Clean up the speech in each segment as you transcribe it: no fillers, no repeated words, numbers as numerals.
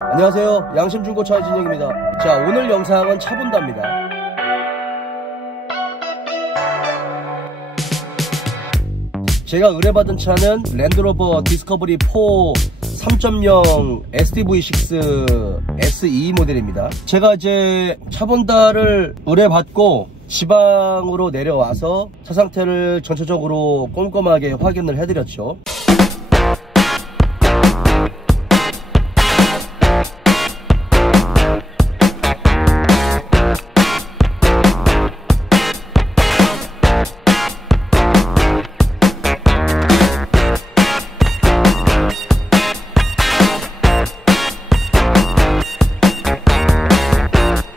안녕하세요, 양심중고차의 진영입니다. 자, 오늘 영상은 차 본다입니다. 제가 의뢰받은 차는 랜드로버 디스커버리 4 3.0 STV6 SE 모델입니다. 제가 이제 차 본다를 의뢰받고 지방으로 내려와서 차 상태를 전체적으로 꼼꼼하게 확인을 해드렸죠.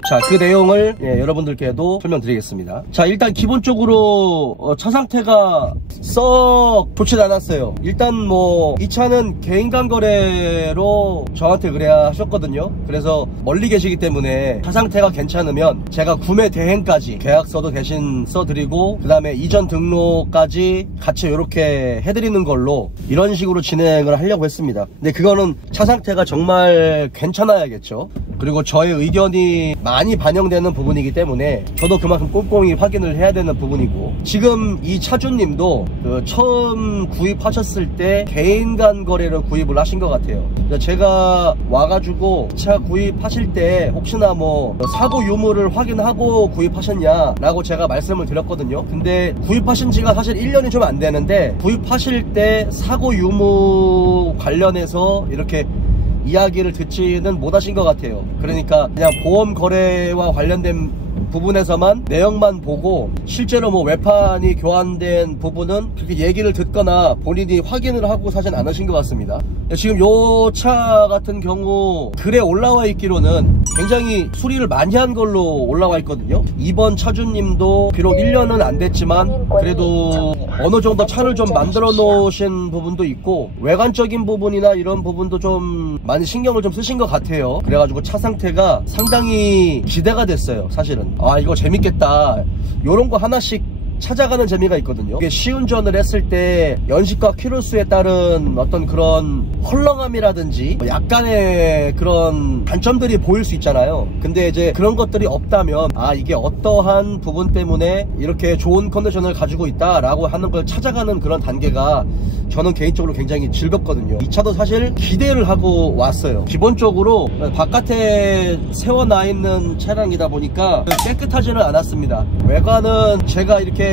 자, 그 내용을 여러분들께도 설명드리겠습니다. 자, 일단 기본적으로 차 상태가 썩 좋진 않았어요. 일단 뭐 이 차는 개인간 거래로 저한테 의뢰하셨거든요. 그래서 멀리 계시기 때문에 차 상태가 괜찮으면 제가 구매 대행까지 계약서도 대신 써드리고, 그 다음에 이전 등록까지 같이 이렇게 해드리는 걸로 이런 식으로 진행을 하려고 했습니다. 근데 그거는 차 상태가 정말 괜찮아야겠죠. 그리고 저의 의견이 많이 반영되는 부분이기 때문에 저도 그만큼 꼼꼼히 확인을 해야 되는 부분이고, 지금 이 차주님도 처음 구입하셨을 때 개인간 거래로 구입을 하신 것 같아요. 제가 와가지고 차 구입하실 때 혹시나 뭐 사고 유무를 확인하고 구입하셨냐 라고 제가 말씀을 드렸거든요. 근데 구입하신 지가 사실 1년이 좀 안 되는데 부입하실 때 사고 유무 관련해서 이렇게 이야기를 듣지는 못하신 것 같아요. 그러니까 그냥 보험 거래와 관련된 부분에서만 내용만 보고 실제로 뭐 외판이 교환된 부분은 그렇게 얘기를 듣거나 본인이 확인을 하고 사진 않으신 것 같습니다. 지금 요 차 같은 경우 글에 올라와 있기로는 굉장히 수리를 많이 한 걸로 올라와 있거든요. 이번 차주님도 비록 1년은 안 됐지만 그래도 어느 정도 차를 좀 만들어 놓으신 부분도 있고, 외관적인 부분이나 이런 부분도 좀 많이 신경을 좀 쓰신 것 같아요. 그래가지고 차 상태가 상당히 기대가 됐어요. 사실은 아, 이거 재밌겠다, 요런 거 하나씩 찾아가는 재미가 있거든요. 이게 시운전을 했을 때 연식과 키로수에 따른 어떤 그런 헐렁함이라든지 약간의 그런 단점들이 보일 수 있잖아요. 근데 이제 그런 것들이 없다면 아, 이게 어떠한 부분 때문에 이렇게 좋은 컨디션을 가지고 있다라고 하는 걸 찾아가는 그런 단계가 저는 개인적으로 굉장히 즐겁거든요. 이 차도 사실 기대를 하고 왔어요. 기본적으로 바깥에 세워놔 있는 차량이다 보니까 깨끗하지는 않았습니다. 외관은 제가 이렇게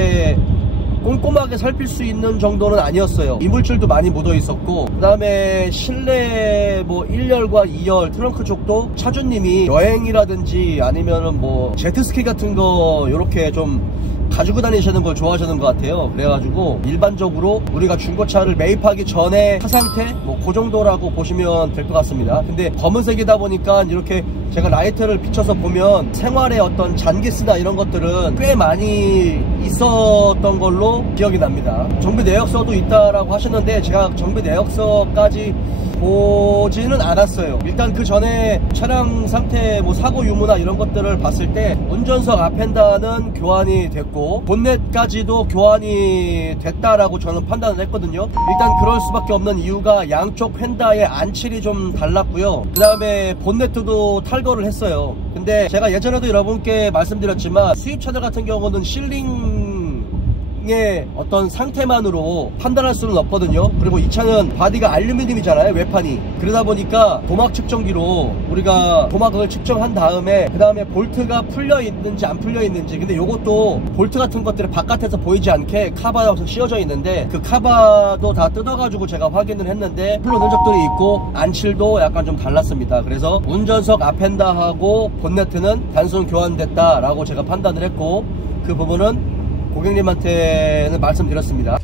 꼼꼼하게 살필 수 있는 정도는 아니었어요. 이물질도 많이 묻어 있었고, 그 다음에 실내 뭐 1열과 2열 트렁크 쪽도 차주님이 여행이라든지 아니면은 뭐 제트스키 같은 거 이렇게 좀 가지고 다니시는 걸 좋아하시는 것 같아요. 그래가지고 일반적으로 우리가 중고차를 매입하기 전에 차 상태 뭐 그 정도라고 보시면 될 것 같습니다. 근데 검은색이다 보니까 이렇게 제가 라이트를 비춰서 보면 생활의 어떤 잔기스나 이런 것들은 꽤 많이 있었던 걸로 기억이 납니다. 정비 내역서도 있다라고 하셨는데 제가 정비 내역서까지 보지는 않았어요. 일단 그 전에 차량 상태 뭐 사고 유무나 이런 것들을 봤을 때 운전석 앞펜다는 교환이 됐고 본넷까지도 교환이 됐다라고 저는 판단을 했거든요. 일단 그럴 수밖에 없는 이유가 양쪽 펜다의 안칠이 좀 달랐고요. 그 다음에 본네트도 탈거를 했어요. 근데 제가 예전에도 여러분께 말씀드렸지만 수입차들 같은 경우는 실링의 어떤 상태만으로 판단할 수는 없거든요. 그리고 이 차는 바디가 알루미늄이잖아요, 외판이. 그러다 보니까 도막 측정기로 우리가 도막을 측정한 다음에 그 다음에 볼트가 풀려 있는지 안 풀려 있는지, 근데 요것도 볼트 같은 것들이 바깥에서 보이지 않게 카바가 씌워져 있는데 그 카바도 다 뜯어가지고 제가 확인을 했는데 풀로 흔적들이 있고 안칠도 약간 좀 달랐습니다. 그래서 운전석 앞펜다하고 본네트는 단순 교환됐다라고 제가 판단을 했고, 그 부분은 고객님한테는 말씀드렸습니다.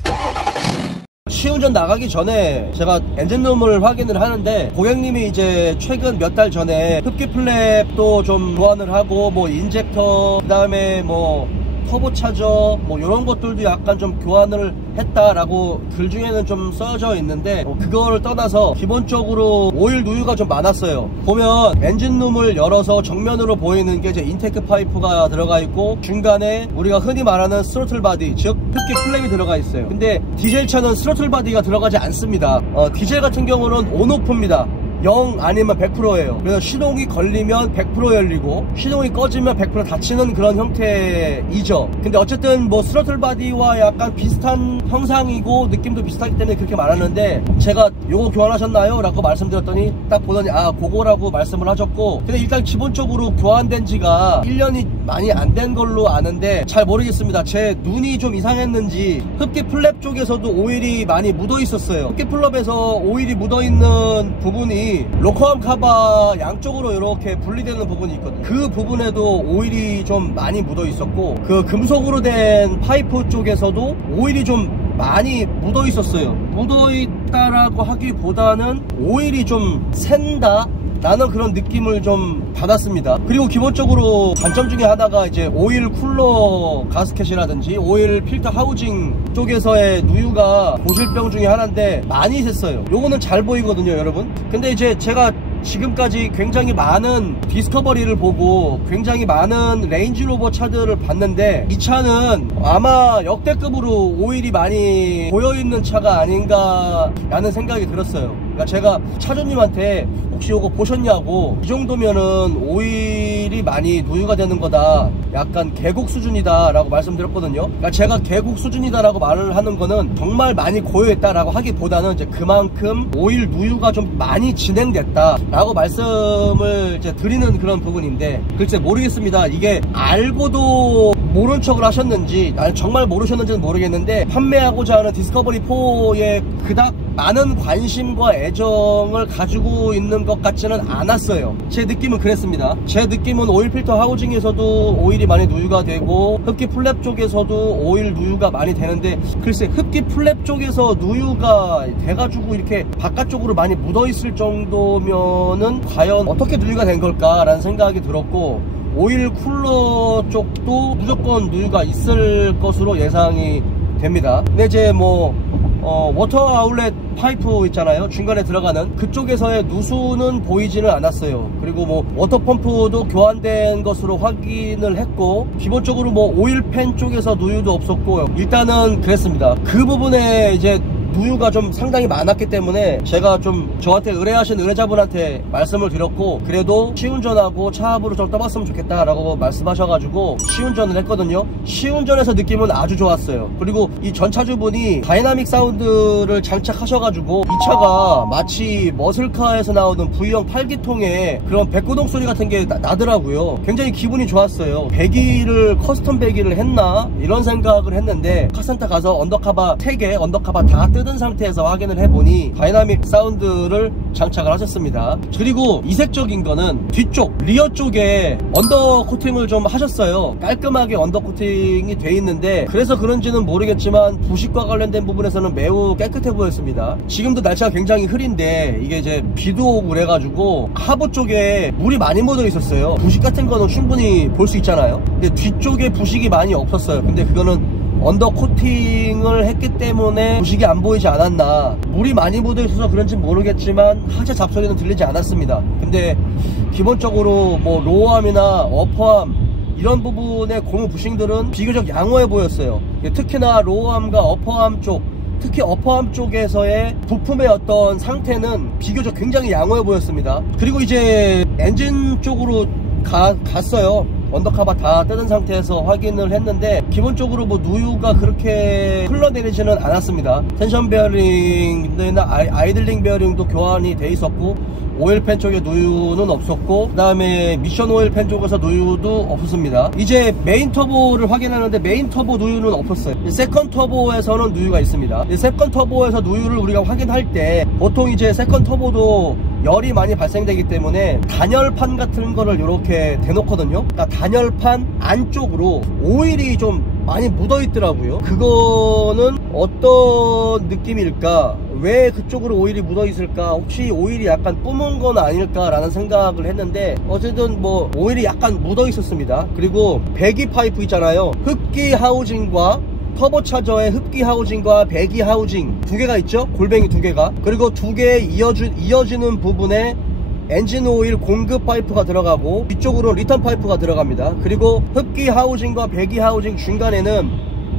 시운전 나가기 전에 제가 엔진룸을 확인을 하는데 고객님이 이제 최근 몇 달 전에 흡기 플랩도 좀 교환을 하고 뭐 인젝터, 그 다음에 뭐 터보차저 뭐 이런 것들도 약간 좀 교환을 했다라고 글 중에는 좀 써져 있는데 그걸 떠나서 기본적으로 오일 누유가 좀 많았어요. 보면 엔진룸을 열어서 정면으로 보이는 게 이제 인테이크 파이프가 들어가 있고 중간에 우리가 흔히 말하는 스로틀 바디, 즉 흡기 플랩이 들어가 있어요. 근데 디젤 차는 스로틀 바디가 들어가지 않습니다. 디젤 같은 경우는 온오프입니다. 0 아니면 100%예요. 그래서 시동이 걸리면 100% 열리고 시동이 꺼지면 100% 닫히는 그런 형태이죠. 근데 어쨌든 뭐 스로틀 바디와 약간 비슷한 형상이고 느낌도 비슷하기 때문에 그렇게 말하는데, 제가 요거 교환하셨나요? 라고 말씀드렸더니 딱 보더니 아 그거라고 말씀을 하셨고, 근데 일단 기본적으로 교환된 지가 1년이 많이 안 된 걸로 아는데 잘 모르겠습니다. 제 눈이 좀 이상했는지 흡기 플랩 쪽에서도 오일이 많이 묻어 있었어요. 흡기 플랩에서 오일이 묻어 있는 부분이 로커암 카바 양쪽으로 이렇게 분리되는 부분이 있거든요. 그 부분에도 오일이 좀 많이 묻어 있었고, 그 금속으로 된 파이프 쪽에서도 오일이 좀 많이 묻어 있었어요. 묻어 있다라고 하기보다는 오일이 좀 샌다 라는 그런 느낌을 좀 받았습니다. 그리고 기본적으로 단점 중에 하나가 이제 오일 쿨러 가스켓이라든지 오일 필터 하우징 쪽에서의 누유가 고실병 중에 하나인데 많이 샜어요. 요거는 잘 보이거든요, 여러분. 근데 이제 제가 지금까지 굉장히 많은 디스커버리를 보고 굉장히 많은 레인지로버 차들을 봤는데, 이 차는 아마 역대급으로 오일이 많이 고여있는 차가 아닌가 라는 생각이 들었어요. 그러니까 제가 차주님한테 혹시 이거 보셨냐고, 이 정도면은 오일이 많이 누유가 되는 거다, 약간 계곡 수준이다 라고 말씀드렸거든요. 그러니까 제가 계곡 수준이다 라고 말을 하는 거는 정말 많이 고여있다 라고 하기보다는 이제 그만큼 오일 누유가 좀 많이 진행됐다 라고 말씀을 이제 드리는 그런 부분인데, 글쎄 모르겠습니다. 이게 알고도 모른 척을 하셨는지 정말 모르셨는지는 모르겠는데, 판매하고자 하는 디스커버리 4에 그닥 많은 관심과 애정을 가지고 있는 것 같지는 않았어요. 제 느낌은 그랬습니다. 제 느낌은 오일 필터 하우징에서도 오일이 많이 누유가 되고 흡기 플랩 쪽에서도 오일 누유가 많이 되는데, 글쎄 흡기 플랩 쪽에서 누유가 돼가지고 이렇게 바깥쪽으로 많이 묻어 있을 정도면은 과연 어떻게 누유가 된 걸까 라는 생각이 들었고, 오일 쿨러 쪽도 무조건 누유가 있을 것으로 예상이 됩니다. 근데 이제 뭐 워터 아울렛 파이프 있잖아요, 중간에 들어가는 그쪽에서의 누수는 보이지는 않았어요. 그리고 뭐 워터펌프도 교환된 것으로 확인을 했고, 기본적으로 뭐 오일팬 쪽에서 누유도 없었고, 일단은 그랬습니다. 그 부분에 이제 누유가 좀 상당히 많았기 때문에 제가 좀 저한테 의뢰하신 의뢰자분한테 말씀을 드렸고, 그래도 시운전하고 차압으로 좀 떠봤으면 좋겠다 라고 말씀하셔가지고 시운전을 했거든요. 시운전에서 느낌은 아주 좋았어요. 그리고 이 전 차주분이 다이나믹 사운드를 장착하셔가지고 이 차가 마치 머슬카에서 나오는 V형 8기통의 그런 백구동 소리 같은 게 나더라고요. 굉장히 기분이 좋았어요. 배기를 커스텀 배기를 했나 이런 생각을 했는데, 카센터 가서 언더카바 3개 언더카바 다 뜯은 상태에서 확인을 해보니 다이나믹 사운드를 장착을 하셨습니다. 그리고 이색적인 거는 뒤쪽 리어 쪽에 언더 코팅을 좀 하셨어요. 깔끔하게 언더 코팅이 돼 있는데, 그래서 그런지는 모르겠지만 부식과 관련된 부분에서는 매우 깨끗해 보였습니다. 지금도 날씨가 굉장히 흐린데 이게 이제 비도 오고 그래가지고 하부 쪽에 물이 많이 묻어 있었어요. 부식 같은 거는 충분히 볼 수 있잖아요. 근데 뒤쪽에 부식이 많이 없었어요. 근데 그거는 언더 코팅을 했기 때문에 부식이 안 보이지 않았나. 물이 많이 묻어 있어서 그런지 모르겠지만 하체 잡소리는 들리지 않았습니다. 근데 기본적으로 뭐 로어암이나 어퍼암 이런 부분의 고무 부싱들은 비교적 양호해 보였어요. 특히나 로어암과 어퍼암 쪽, 특히 어퍼암 쪽에서의 부품의 어떤 상태는 비교적 굉장히 양호해 보였습니다. 그리고 이제 엔진 쪽으로 갔어요. 언더카바 다 뜯은 상태에서 확인을 했는데, 기본적으로 뭐 누유가 그렇게 흘러내리지는 않았습니다. 텐션 베어링이나 아이들링 베어링도 교환이 돼 있었고, 오일팬 쪽에 누유는 없었고, 그 다음에 미션 오일팬 쪽에서 누유도 없었습니다. 이제 메인 터보를 확인하는데 메인 터보 누유는 없었어요. 세컨 터보에서는 누유가 있습니다. 세컨 터보에서 누유를 우리가 확인할 때 보통 이제 세컨 터보도 열이 많이 발생되기 때문에 단열판 같은 거를 이렇게 대놓거든요. 그러니까 단열판 안쪽으로 오일이 좀 많이 묻어 있더라고요. 그거는 어떤 느낌일까? 왜 그쪽으로 오일이 묻어 있을까? 혹시 오일이 약간 뿜은 건 아닐까 라는 생각을 했는데, 어쨌든 뭐 오일이 약간 묻어 있었습니다. 그리고 배기 파이프 있잖아요. 흡기 하우징과 터보차저의 흡기 하우징과 배기 하우징 두 개가 있죠. 골뱅이 두 개가. 그리고 두 개 이어지는 부분에 엔진 오일 공급 파이프가 들어가고 뒤쪽으로 리턴 파이프가 들어갑니다. 그리고 흡기 하우징과 배기 하우징 중간에는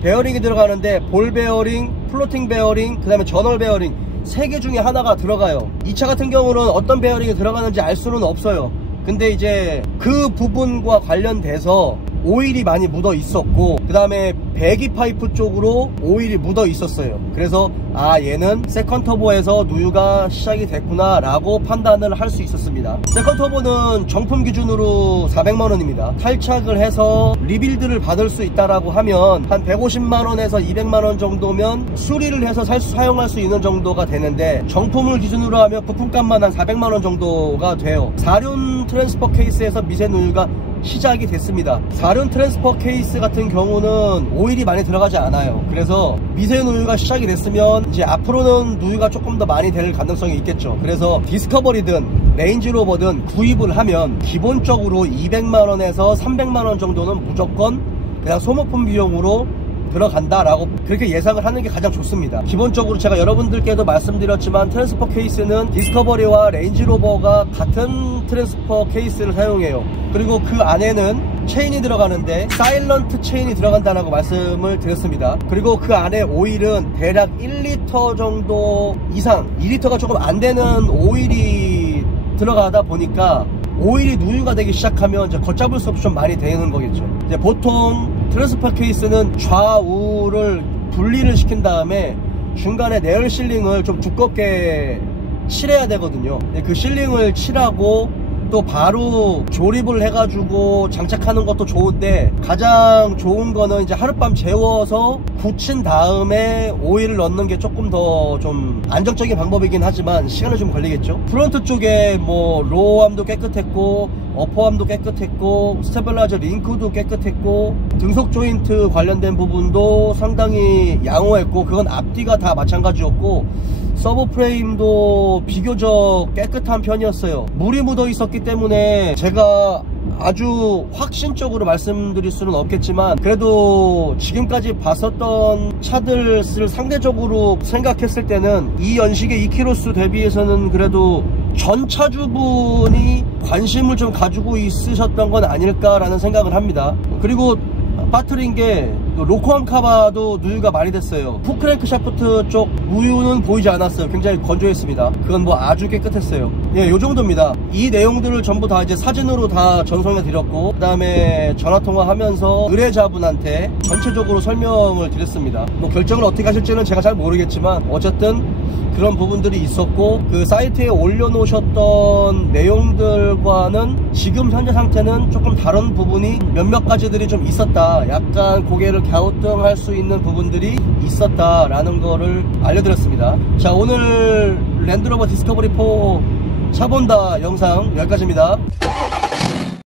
베어링이 들어가는데 볼 베어링, 플로팅 베어링, 그 다음에 저널 베어링, 3개 중에 하나가 들어가요. 이 차 같은 경우는 어떤 베어링이 들어가는지 알 수는 없어요. 근데 이제 그 부분과 관련돼서 오일이 많이 묻어 있었고, 그 다음에 배기 파이프 쪽으로 오일이 묻어 있었어요. 그래서 아, 얘는 세컨터보에서 누유가 시작이 됐구나 라고 판단을 할 수 있었습니다. 세컨터보는 정품 기준으로 400만원입니다 탈착을 해서 리빌드를 받을 수 있다라고 하면 한 150만원에서 200만원 정도면 수리를 해서 사용할 수 있는 정도가 되는데, 정품을 기준으로 하면 부품값만 한 400만원 정도가 돼요. 4륜 트랜스퍼 케이스에서 미세 누유가 시작이 됐습니다. 4륜 트랜스퍼 케이스 같은 경우는 오일이 많이 들어가지 않아요. 그래서 미세 누유가 시작이 됐으면 이제 앞으로는 누유가 조금 더 많이 될 가능성이 있겠죠. 그래서 디스커버리든 레인지로버든 구입을 하면 기본적으로 200만원에서 300만원 정도는 무조건 그냥 소모품 비용으로 들어간다라고 그렇게 예상을 하는 게 가장 좋습니다. 기본적으로 제가 여러분들께도 말씀드렸지만 트랜스퍼 케이스는 디스커버리와 레인지로버가 같은 트랜스퍼 케이스를 사용해요. 그리고 그 안에는 체인이 들어가는데 사일런트 체인이 들어간다라고 말씀을 드렸습니다. 그리고 그 안에 오일은 대략 1리터 정도 이상, 2리터가 조금 안 되는 오일이 들어가다 보니까 오일이 누유가 되기 시작하면 이제 걷잡을 수 없이 좀 많이 되는 거겠죠. 이제 보통 트랜스퍼 케이스는 좌우를 분리를 시킨 다음에 중간에 내열 실링을 좀 두껍게 칠해야 되거든요. 그 실링을 칠하고 또 바로 조립을 해가지고 장착하는 것도 좋은데, 가장 좋은 거는 이제 하룻밤 재워서 굳힌 다음에 오일을 넣는 게 조금 더 좀 안정적인 방법이긴 하지만 시간은 좀 걸리겠죠. 프론트 쪽에 뭐 로우암도 깨끗했고, 어퍼암도 깨끗했고, 스테빌라이저 링크도 깨끗했고, 등속 조인트 관련된 부분도 상당히 양호했고, 그건 앞뒤가 다 마찬가지였고, 서브 프레임도 비교적 깨끗한 편이었어요. 물이 묻어 있었기 때문에 제가 아주 확신적으로 말씀드릴 수는 없겠지만, 그래도 지금까지 봤었던 차들을 상대적으로 생각했을 때는 이 연식의 2키로수 대비해서는 그래도 전 차주분이 관심을 좀 가지고 있으셨던 건 아닐까라는 생각을 합니다. 그리고 빠뜨린 게 로코암 카바도 누유가 많이 됐어요. 훅크랭크 샤프트 쪽 누유는 보이지 않았어요. 굉장히 건조했습니다. 그건 뭐 아주 깨끗했어요. 예, 요 정도입니다. 이 내용들을 전부 다 이제 사진으로 다 전송해 드렸고, 그 다음에 전화통화 하면서 의뢰자분한테 전체적으로 설명을 드렸습니다. 뭐 결정을 어떻게 하실지는 제가 잘 모르겠지만 어쨌든 그런 부분들이 있었고, 그 사이트에 올려놓으셨던 내용들과는 지금 현재 상태는 조금 다른 부분이 몇몇 가지들이 좀 있었다, 약간 고개를 갸우뚱할 수 있는 부분들이 있었다라는 거를 알려드렸습니다. 자, 오늘 랜드로버 디스커버리 4 차본다 영상 여기까지입니다.